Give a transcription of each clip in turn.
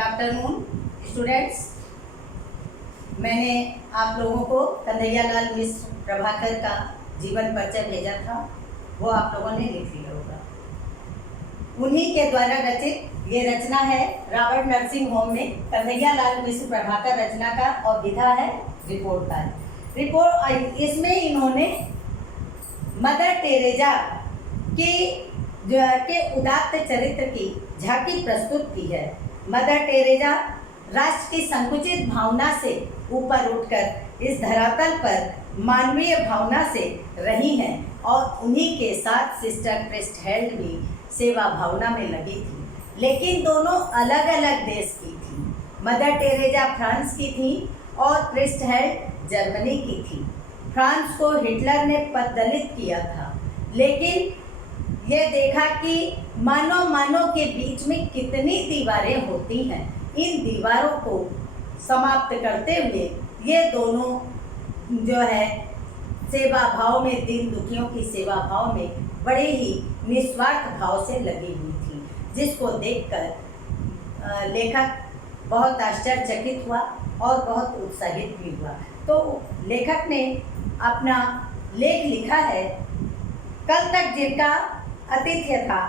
Afternoon students. मैंने आप लोगों को कन्हैयालाल मिश्र प्रभाकर का जीवन परिचय भेजा था, वो आप लोगों ने लिख लिया होगा। उन्हीं के द्वारा रचित ये रचना है रॉबर्ट नर्सिंग होम में कन्हैयालाल मिश्र प्रभाकर रचना का, और विधा है रिपोर्ट का। इसमें इन्होंने मदर टेरेजा के उदात्त चरित्र की झांकी प्रस्तुत की है। मदर टेरेजा राष्ट्र की संकुचित भावना से ऊपर उठकर इस धरातल पर मानवीय भावना से रही हैं, और उन्हीं के साथ सिस्टर प्रेस्टहेल्ड भी सेवा भावना में लगी थी, लेकिन दोनों अलग अलग देश की थी। मदर टेरेजा फ्रांस की थी और प्रेस्टहेल्ड जर्मनी की थी। फ्रांस को हिटलर ने पददलित किया था, लेकिन ये देखा कि मानव के बीच में कितनी दीवारें होती हैं। इन दीवारों को समाप्त करते हुए ये दोनों जो है सेवा भाव में, दीन दुखियों की सेवा भाव में बड़े ही निस्वार्थ भाव से लगी हुई थी, जिसको देखकर लेखक बहुत आश्चर्यचकित हुआ और बहुत उत्साहित भी हुआ। तो लेखक ने अपना लेख लिखा है, कल तक जिनका आतिथ्य था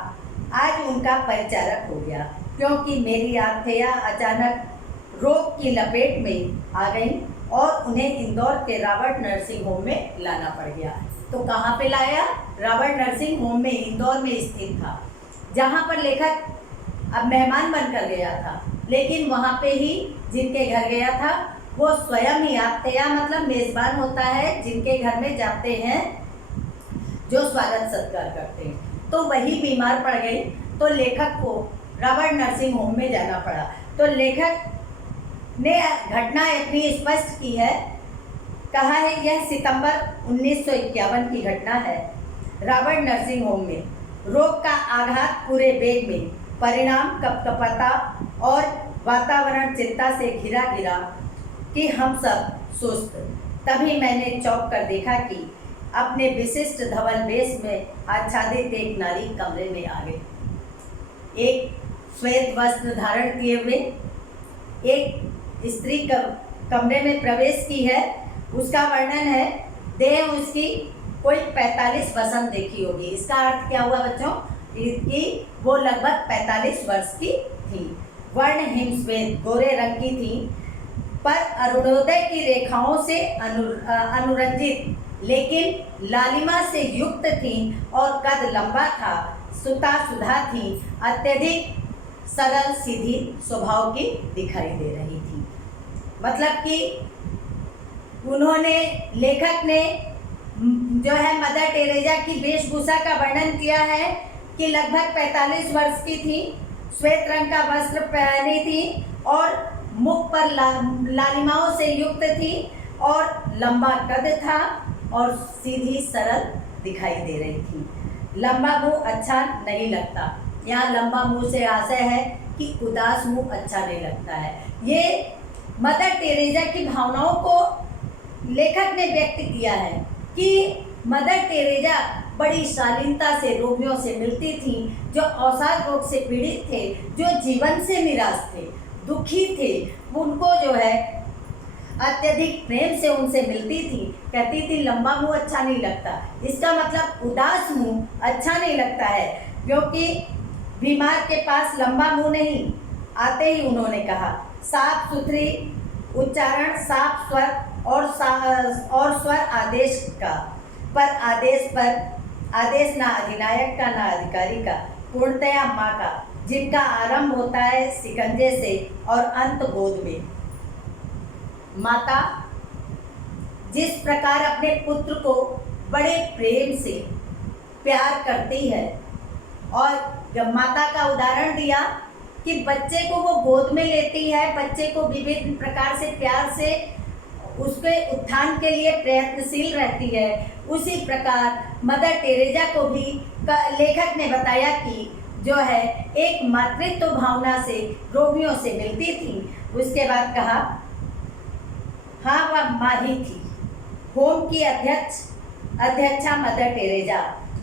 आज उनका परिचारक हो गया, क्योंकि मेरी आर्थया अचानक रोग की लपेट में आ गई और उन्हें इंदौर के रॉबर्ट नर्सिंग होम में लाना पड़ गया। तो कहाँ पे लाया? रॉबर्ट नर्सिंग होम में इंदौर में स्थित था, जहाँ पर लेखक अब मेहमान बनकर गया था, लेकिन वहाँ पे ही जिनके घर गया था वो स्वयं ही, आतिथ्य मतलब मेज़बान होता है, जिनके घर में जाते हैं जो स्वागत सत्कार करते हैं। तो वही बीमार पड़ गई, तो लेखक को रॉबर्ट नर्सिंग होम में जाना पड़ा। तो लेखक ने घटना अपनी स्पष्ट की है, कहा है यह सितंबर 1951 की घटना है। रॉबर्ट नर्सिंग होम में रोग का आघात पूरे बेग में, परिणाम कपकपाता और वातावरण चिंता से घिरा कि हम सब सुस्त। तभी मैंने चौंक कर देखा कि अपने विशिष्ट धवल वेश में आच्छादित एक नारी कमरे में आ गई। एक श्वेत वस्त्र धारण किए हुए एक स्त्री कमरे में प्रवेश की है। उसका वर्णन है, देह उसकी कोई 45 वसंत देखी होगी। इसका अर्थ क्या हुआ बच्चों? कि वो लगभग 45 वर्ष की थी। वर्ण हिमश्वेत गोरे रंग की थी, पर अरुणोदय की रेखाओं से अनुरंजित, लेकिन लालिमा से युक्त थी और कद लंबा था। सुधा थी, अत्यधिक सरल सीधी स्वभाव की दिखाई दे रही थी। मतलब कि उन्होंने, लेखक ने जो है मदर टेरेजा की वेशभूषा का वर्णन किया है कि लगभग 45 वर्ष की थी, श्वेत रंग का वस्त्र पहनी थी और मुख पर लालिमाओं से युक्त थी और लंबा कद था और सीधी सरल दिखाई दे रही थी। लंबा मुंह अच्छा नहीं लगता। यहाँ लंबा मुंह से आशय है कि उदास मुंह अच्छा नहीं लगता है। ये मदर टेरेजा की भावनाओं को लेखक ने व्यक्त किया है कि मदर टेरेजा बड़ी शालीनता से रोगियों से मिलती थी, जो अवसाद रोग से पीड़ित थे, जो जीवन से निराश थे, दुखी थे। उनको जो है अत्यधिक प्रेम से उनसे मिलती थी। कहती थी लंबा मुंह अच्छा नहीं लगता। इसका मतलब उदास मुंह अच्छा नहीं लगता है, क्योंकि बीमार के पास लंबा मुंह नहीं। आते ही उन्होंने कहा, साफ सुथरी उच्चारण, साफ स्वर और स्वर आदेश का, पर आदेश ना अधिनायक का ना अधिकारी का, पूर्णतया माँ का, जिनका आरंभ होता है सिकंजे से और अंत गोद में। माता जिस प्रकार अपने पुत्र को बड़े प्रेम से प्यार करती है, और जब माता का उदाहरण दिया कि बच्चे को वो गोद में लेती है, बच्चे को विभिन्न प्रकार से प्यार से उसके उत्थान के लिए प्रयत्नशील रहती है, उसी प्रकार मदर टेरेजा को भी लेखक ने बताया कि जो है एक मातृत्व भावना से रोगियों से मिलती थी। उसके बाद कहा, हाँ वह माँ ही थी। होम की अध्यक्षा मदर टेरेजा,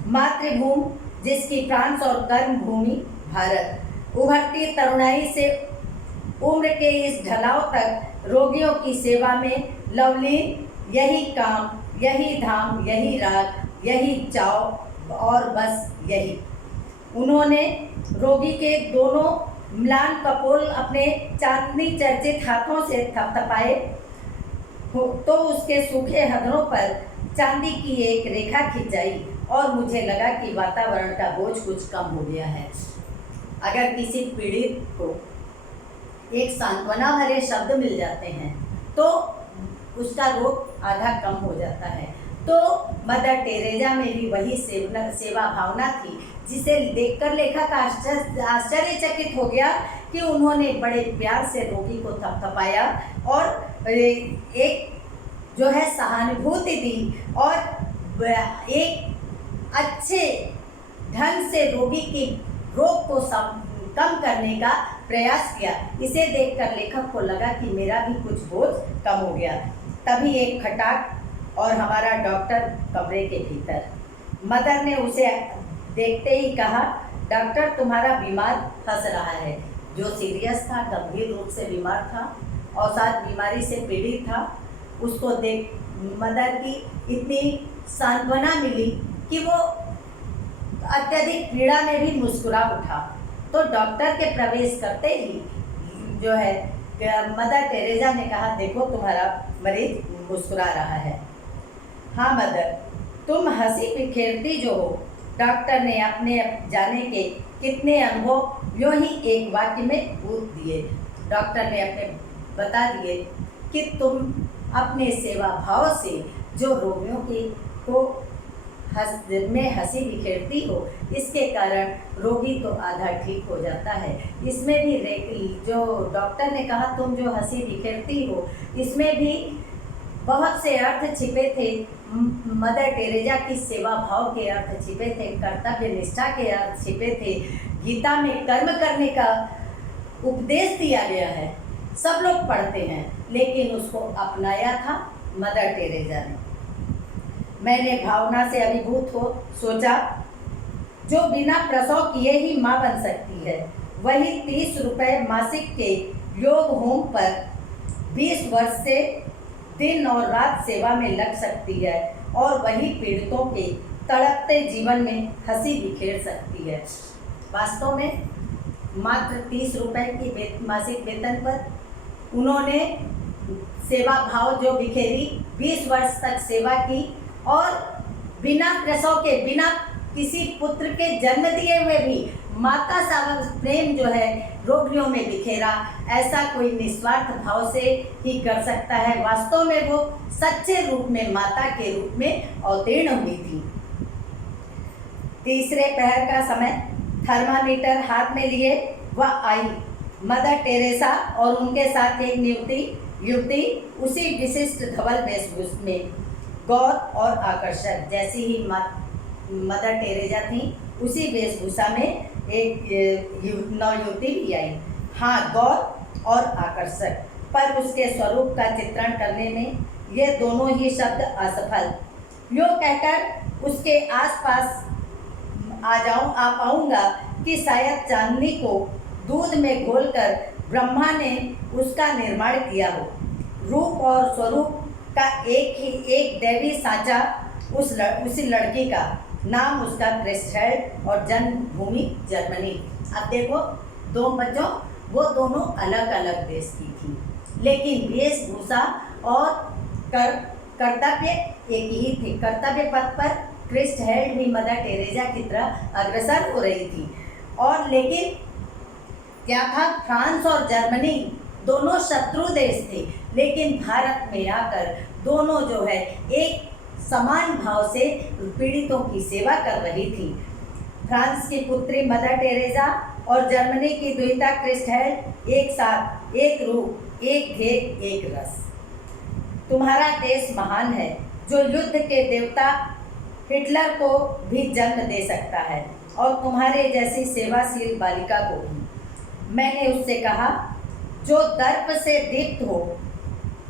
मातृभूमि जिसकी फ्रांस और कर्म भूमि भारत, उभरती तरुणाई से उम्र के इस ढलाव तक रोगियों की सेवा में लवलीन, यही काम, यही धाम, यही राग, यही चाव और बस यही। उन्होंने रोगी के दोनों म्लान कपोल अपने चांदनी चर्चित हाथों से थपथपाए तो उसके सूखे हथनों पर चांदी की एक रेखा खिंचाई और मुझे लगा कि वातावरण का बोझ कुछ कम हो गया है। अगर किसी पीड़ित को एक सांत्वना भरे शब्द मिल जाते हैं तो उसका रोग आधा कम हो जाता है। तो मदर टेरेजा में भी वही सेवा भावना थी, जिसे देखकर लेखक आश्चर्यचकित हो गया कि उन्होंने बड़े प्यार से रोगी को थपथपाया और एक जो है सहानुभूति दी और एक अच्छे ढंग से रोगी की रोग को कम करने का प्रयास किया। इसे देखकर लेखक को लगा कि मेरा भी कुछ बोझ कम हो गया। तभी एक खटाक और हमारा डॉक्टर कमरे के भीतर। मदर ने उसे देखते ही कहा, डॉक्टर तुम्हारा बीमार फंस रहा है। जो सीरियस था, गंभीर रूप से बीमार था और साथ बीमारी से पीड़ित था, उसको देख मदर की इतनी सांत्वना मिली कि वो अत्यधिक पीड़ा में भी मुस्कुरा उठा। तो डॉक्टर के प्रवेश करते ही जो है मदर टेरेजा ने कहा, देखो तुम्हारा मरीज मुस्कुरा रहा है। हाँ मदर, तुम हंसी बिखेरती जो हो। डॉक्टर ने अपने जाने के कितने अनुभव यूँ ही एक वाक्य में बूंद दिए। डॉक्टर ने अपने बता दिए कि तुम अपने सेवा भाव से जो रोगियों की को में हंसी बिखेरती हो, इसके कारण रोगी तो आधा ठीक हो जाता है। इसमें भी जो डॉक्टर ने कहा तुम जो हंसी बिखेरती हो, इसमें भी बहुत से अर्थ छिपे थे। मदर टेरेजा की सेवा भाव के अर्थ छिपे थे, कर्तव्य निष्ठा के अर्थ छिपे थे। गीता में कर्म करने का उपदेश दिया गया है, सब लोग पढ़ते हैं, लेकिन उसको अपनाया था मदर टेरेजा ने। मैंने भावना से अभिभूत हो सोचा, जो बिना प्रसव किए ही माँ बन सकती है, वही 30 रुपये मासिक के योग होम पर 20 वर्ष से दिन और रात सेवा में लग सकती है और वही पीड़ितों के तड़पते जीवन में हंसी बिखेर सकती है। वास्तव में मात्र 30 रुपये की मासिक वेतन पर उन्होंने सेवा भाव जो बिखेरी, 20 वर्ष तक सेवा की और बिना प्रसव के, बिना किसी पुत्र के जन्म दिए हुए भी माता सा प्रेम जो है रोगियों में बिखेरा। ऐसा कोई निस्वार्थ भाव से ही कर सकता है। वास्तव में वो सच्चे रूप में माता के रूप में अवतीर्ण हुई थी। तीसरे पहर का समय, थर्मामीटर हाथ में लिए वह आई। मदर टेरेसा और उनके साथ एक युवती उसी विशिष्ट धवल वेशभूषा में, गौर और आकर्षक, जैसी ही मदर टेरेजा थी उसी वेशभूषा में एक नवयुवती भी आई। हाँ, गौर और आकर्षक, पर उसके स्वरूप का चित्रण करने में ये दोनों ही शब्द असफल। यूँ कहकर उसके आसपास आ पाऊंगा कि शायद चांदनी को दूध में घोलकर ब्रह्मा ने उसका निर्माण किया हो। रूप और स्वरूप का एक दैवी सांचा उसी लड़की का नाम उसका क्रिस्टहेल्ड और जन्मभूमि जर्मनी। अब देखो, दो बच्चों वो दोनों अलग अलग देश की थी, लेकिन वेशभूषा और कर्तव्य एक ही थे। कर्तव्य पथ पर क्रिस्टहेल्ड भी मदर टेरेजा की तरह अग्रसर हो रही थी। और लेकिन क्या था, फ्रांस और जर्मनी दोनों शत्रु देश थे, लेकिन भारत में आकर दोनों जो है एक समान भाव से पीड़ितों की सेवा कर रही थी। फ्रांस की पुत्री मदर टेरेजा और जर्मनी की द्विता क्रिस्टहेल्ड एक साथ, एक रूप, एक ध्येय, एक रस। तुम्हारा देश महान है, जो युद्ध के देवता हिटलर को भी जन्म दे सकता है और तुम्हारे जैसी सेवाशील बालिका को भी। मैंने उससे कहा, जो दर्प से दीप्त हो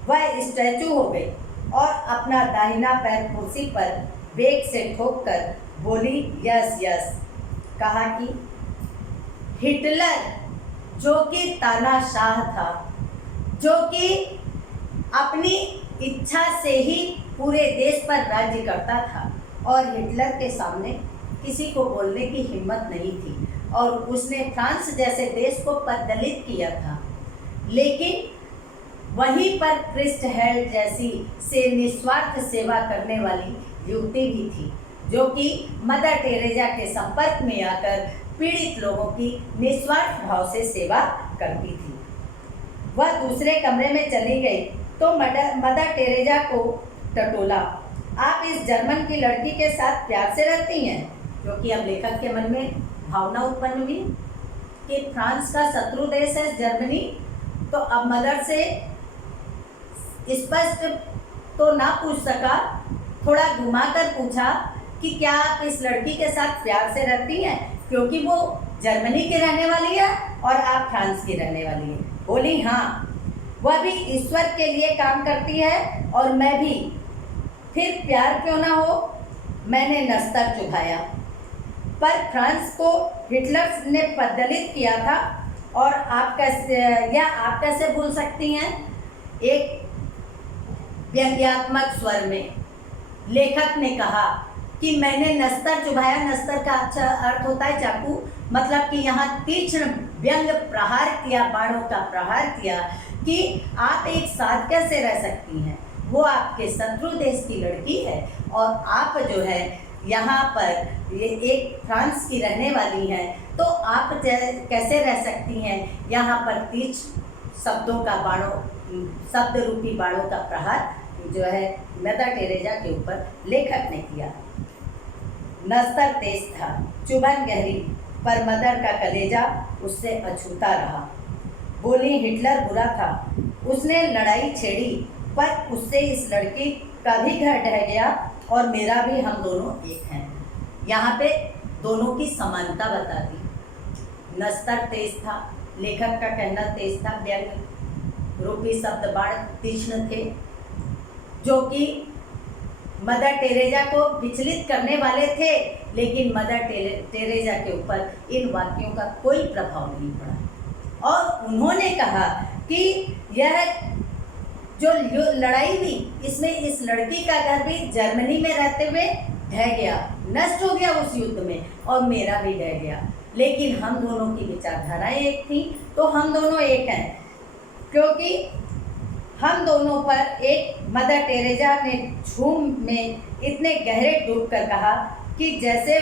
वह स्टैचू हो गई और अपना दाहिना पैर कुर्सी पर वेग से ठोक कर बोली, यस यस। कहा कि हिटलर जो कि तानाशाह था, जो कि अपनी इच्छा से ही पूरे देश पर राज्य करता था और हिटलर के सामने किसी को बोलने की हिम्मत नहीं थी और उसने फ्रांस जैसे देश को पददलित किया था। लेकिन वहीं पर क्रिस्ट हेल्ड जैसी से निस्वार्थ सेवा करने वाली युवती भी थी, जो कि मदर टेरेजा के संपर्क में आकर पीड़ित लोगों की निस्वार्थ भाव से सेवा करती थी। वह दूसरे कमरे में चली गई तो मदर टेरेजा को टटोला, आप इस जर्मन की लड़की के साथ प्यार से रहती हैं? क्योंकि अब लेखक के मन में भावना उत्पन्न हुई कि फ्रांस का शत्रु देश है जर्मनी, तो अब मदर से स्पष्ट तो ना पूछ सका, थोड़ा घुमाकर पूछा कि क्या आप इस लड़की के साथ प्यार से रहती हैं, क्योंकि वो जर्मनी की रहने वाली है और आप फ्रांस की रहने वाली हैं। बोली हाँ, वह भी ईश्वर के लिए काम करती है और मैं भी, फिर प्यार क्यों ना हो। मैंने नस्तर चुभाया, पर फ्रांस को हिटलर ने पददलित किया था और आप कैसे भूल सकती हैं। एक व्यंग्यात्मक स्वर में लेखक ने कहा कि मैंने नस्तर चुभाया। नस्तर का अच्छा अर्थ होता है चाकू, मतलब कि यहाँ तीक्ष्ण व्यंग प्रहार किया, बाणों का प्रहार किया कि आप एक साथ कैसे रह सकती हैं। वो आपके शत्रु देश की लड़की है और आप जो है यहाँ पर ये एक फ्रांस की रहने वाली हैं, तो आप कैसे रह सकती हैं। यहाँ पर तीक्ष्ण शब्दों का शब्द रूपी बाणों का प्रहार जो है मदर टेरेजा के ऊपर लेखक ने किया। नस्तर तेज था, चुभन गहरी, पर मदर का कलेजा उससे अछूता रहा। बोली हिटलर बुरा था, उसने लड़ाई छेड़ी, पर उससे इस लड़की का भी घर ढह गया और मेरा भी, हम दोनों एक हैं। यहाँ पे दोनों की समानता बता दी। नस्तर तेज था, लेखक का कहना तेज था, व्यंग रूपी शब्द बाण तीक्ष्ण थे, जो कि मदर टेरेजा को विचलित करने वाले थे, लेकिन मदर टेरेजा के ऊपर इन वाक्यों का कोई प्रभाव नहीं पड़ा। और उन्होंने कहा कि यह जो लड़ाई हुई, इसमें इस लड़की का घर भी जर्मनी में रहते हुए ढह गया, नष्ट हो गया उस युद्ध में, और मेरा भी ढह गया। लेकिन हम दोनों की विचारधाराएं एक थी, तो हम दोनों एक हैं, क्योंकि हम दोनों पर एक मदर टेरेजा ने झूम में इतने गहरे डूब कर कहा कि जैसे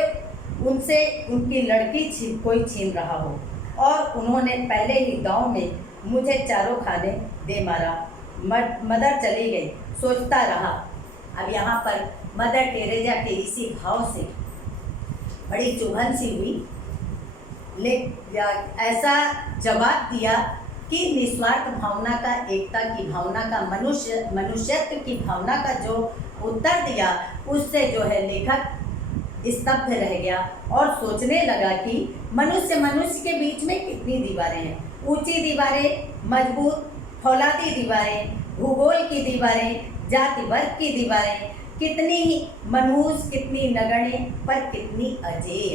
उनसे उनकी लड़की कोई छीन रहा हो, और उन्होंने पहले ही गांव में मुझे चारों खाने दे मारा। मदर चली गई, सोचता रहा। अब यहाँ पर मदर टेरेजा के इसी भाव से बड़ी चुभन सी हुई, ऐसा जवाब दिया कि निस्वार्थ भावना का, एकता की भावना का, मनुष्यत्व की भावना का जो उत्तर दिया, उससे जो है लेखक स्तब्ध रह गया और सोचने लगा कि मनुष्य के बीच में कितनी दीवारें हैं, ऊंची दीवारें, मजबूत फौलादी दीवारें, भूगोल की दीवारें, जाति वर्ग की दीवारें, कितनी मनहूस, कितनी नगण्य, पर कितनी अजेय।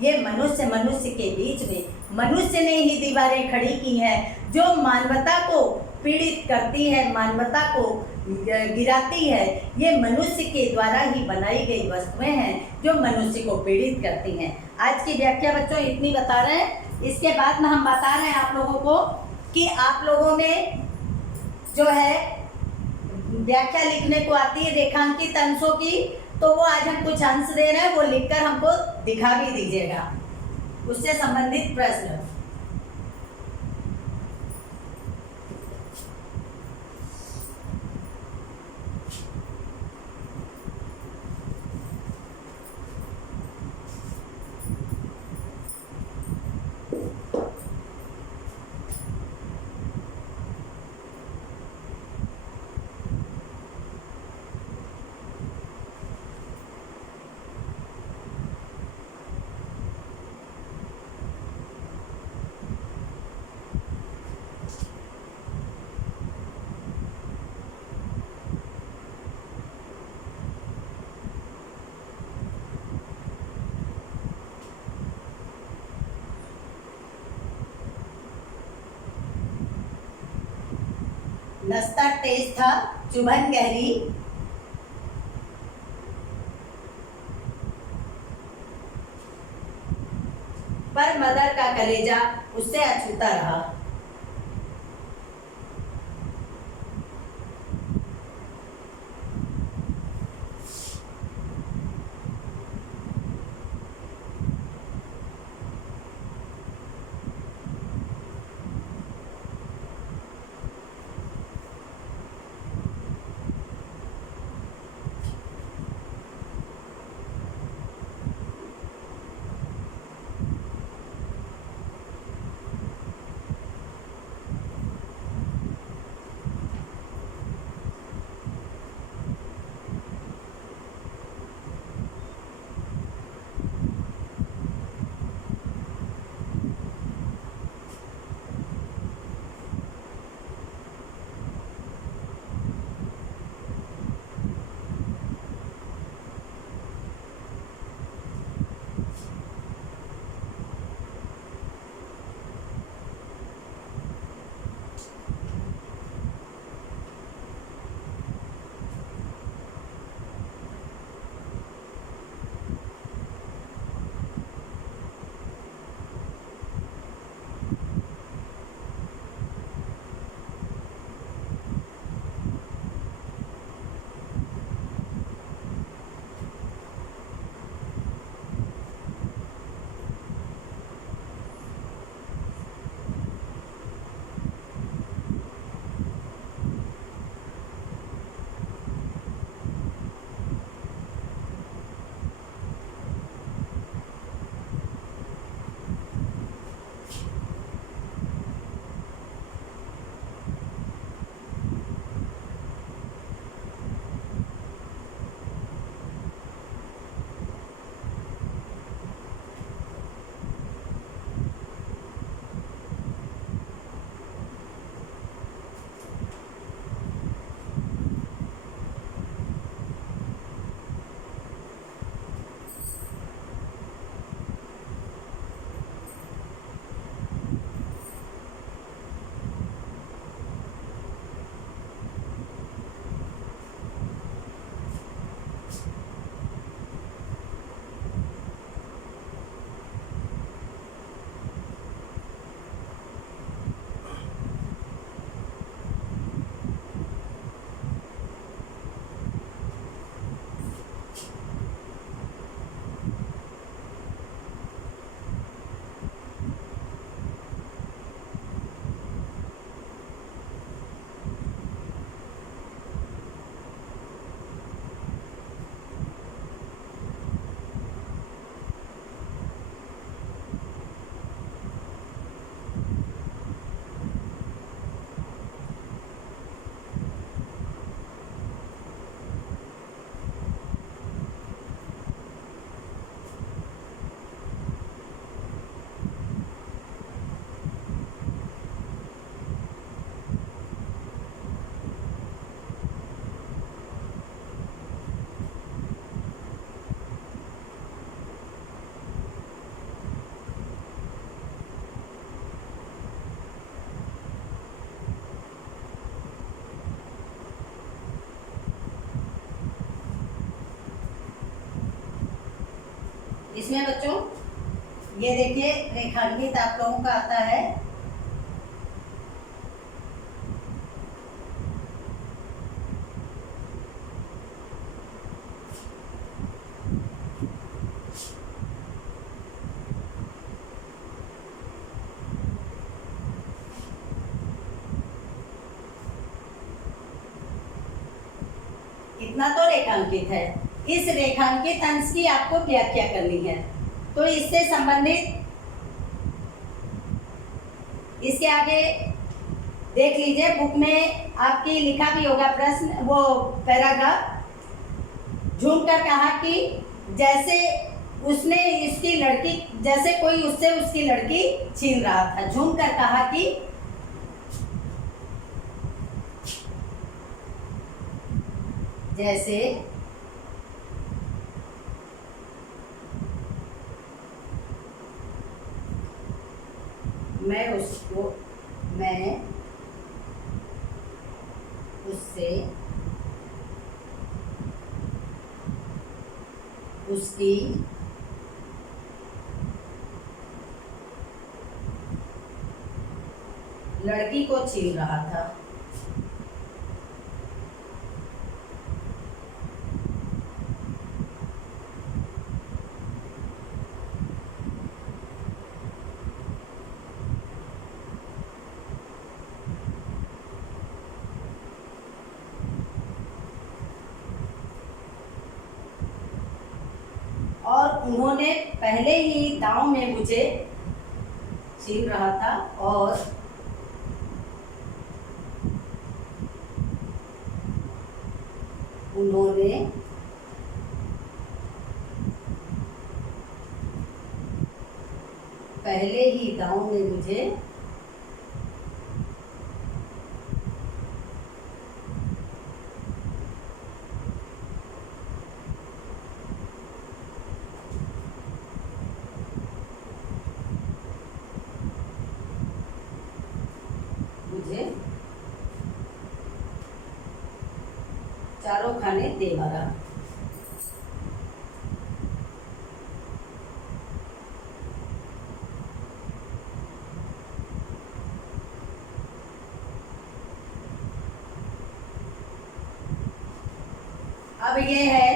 ये मनुष्य के बीच में मनुष्य ने ही दीवारें खड़ी की हैं, जो मानवता को पीड़ित करती है, मानवता को गिराती है। ये मनुष्य के द्वारा ही बनाई गई वस्तुएं हैं जो मनुष्य को पीड़ित करती हैं। आज की व्याख्या बच्चों इतनी बता रहे हैं। इसके बाद में हम बता रहे हैं आप लोगों को कि आप लोगों में जो है व्याख्या लिखने को आती है रेखांकित अंशों की, तो वो आज हम कुछ अंश दे रहे हैं, वो लिखकर हमको दिखा भी दीजिएगा, उससे संबंधित प्रश्न। नस्ता तेज था, चुभन गहरी, पर मदर का कलेजा उससे अछूता रहा। इसमें बच्चों ये देखिए रेखांकित आप लोगों का आता है। इतना तो रेखांकित है। इस रेखांकित अंश की आपको व्याख्या करनी है, तो इससे संबंधित इसके आगे देख लीजिए, बुक में आपकी लिखा भी होगा प्रश्न, वो पैराग्राफ। झूमकर कहा कि जैसे उसने इसकी लड़की, जैसे कोई उससे उसकी लड़की छीन रहा था। झूमकर कहा कि जैसे मैं उससे उसकी लड़की को छीन रहा था। और उन्होंने पहले ही दांव में मुझे छीन रहा था और उन्होंने पहले ही दांव में मुझे चारों खाने दे मारा। अब ये है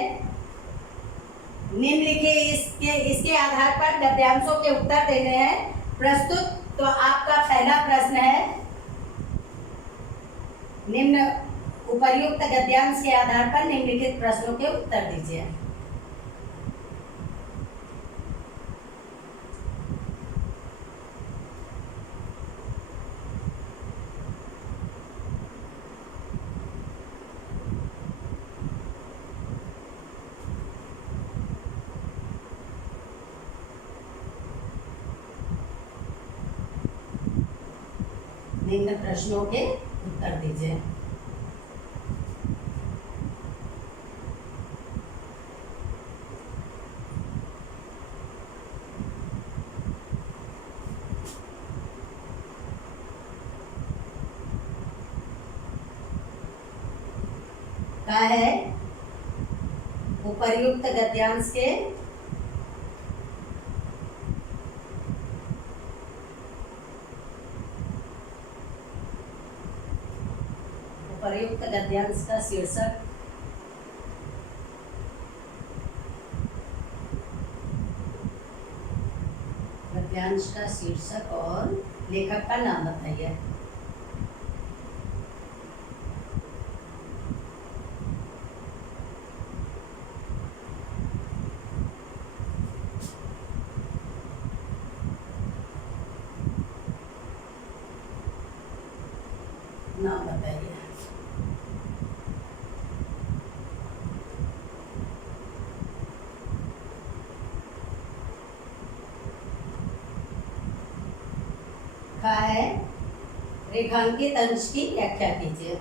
निम्नलिखित इसके आधार पर गद्यांशों के उत्तर देने हैं प्रस्तुत। तो आपका पहला प्रश्न है, निम्न उपर्युक्त गद्यांश के आधार पर निम्नलिखित प्रश्नों के उत्तर दीजिए। निम्न प्रश्नों के उत्तर दीजिए। क्या है उपर्युक्त गद्यांश के उपर्युक्त गद्यांश का शीर्षक गद्यांश का शीर्षक और लेखक का नाम बताइए। नाम बताइए। क्या है रेखांकित अंश की व्याख्या कीजिए।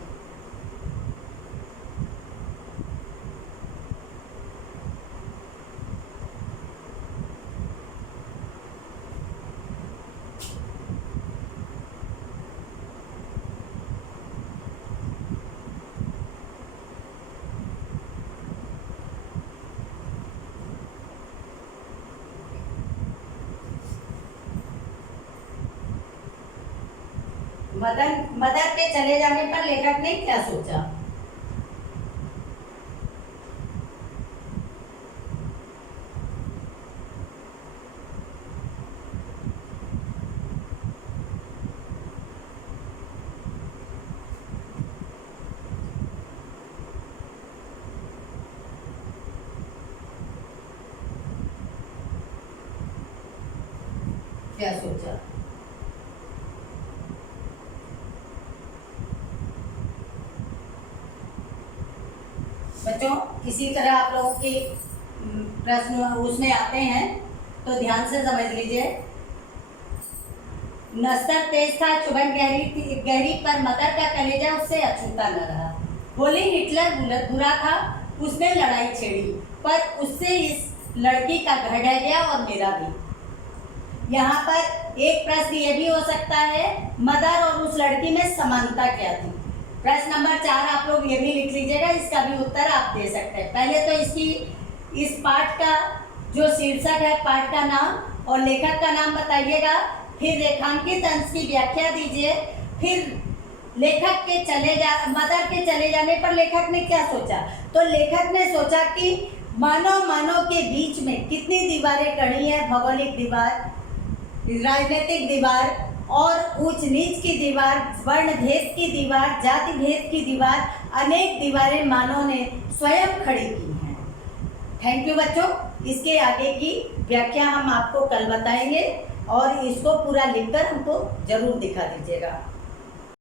मदर के चले जाने पर लेखक ने क्या सोचा? क्या सोचा? बच्चों इसी तरह आप लोगों के प्रश्न उसमें आते हैं तो ध्यान से समझ लीजिए। नस्तर तेज था, चुभन गहरी पर मदर का कलेजा उससे अछूता न रहा। होली हिटलर बुरा था, उसने लड़ाई छेड़ी पर उससे इस लड़की का घर ढह गया और मेरा भी। यहाँ पर एक प्रश्न ये भी हो सकता है, मदर और उस लड़की में समानता क्या थी? प्रश्न नंबर 4 आप लोग ये भी लिख लीजिएगा, इसका भी उत्तर आप दे सकते हैं। पहले तो इस पाठ का जो शीर्षक है, पाठ का नाम और लेखक का नाम बताइएगा, फिर रेखांकित अंश की व्याख्या दीजिए, फिर लेखक के मदर के चले जाने पर लेखक ने क्या सोचा। तो लेखक ने सोचा कि मानव के बीच में कितनी दीवारें कड़ी हैं, भौगोलिक दीवार, राजनीतिक दीवार और ऊंच नीच की दीवार, वर्ण भेद की दीवार, जाति भेद की दीवार, अनेक दीवारें मानव ने स्वयं खड़ी की हैं। थैंक यू बच्चों। इसके आगे की व्याख्या हम आपको कल बताएंगे और इसको पूरा लिखकर हमको जरूर दिखा दीजिएगा।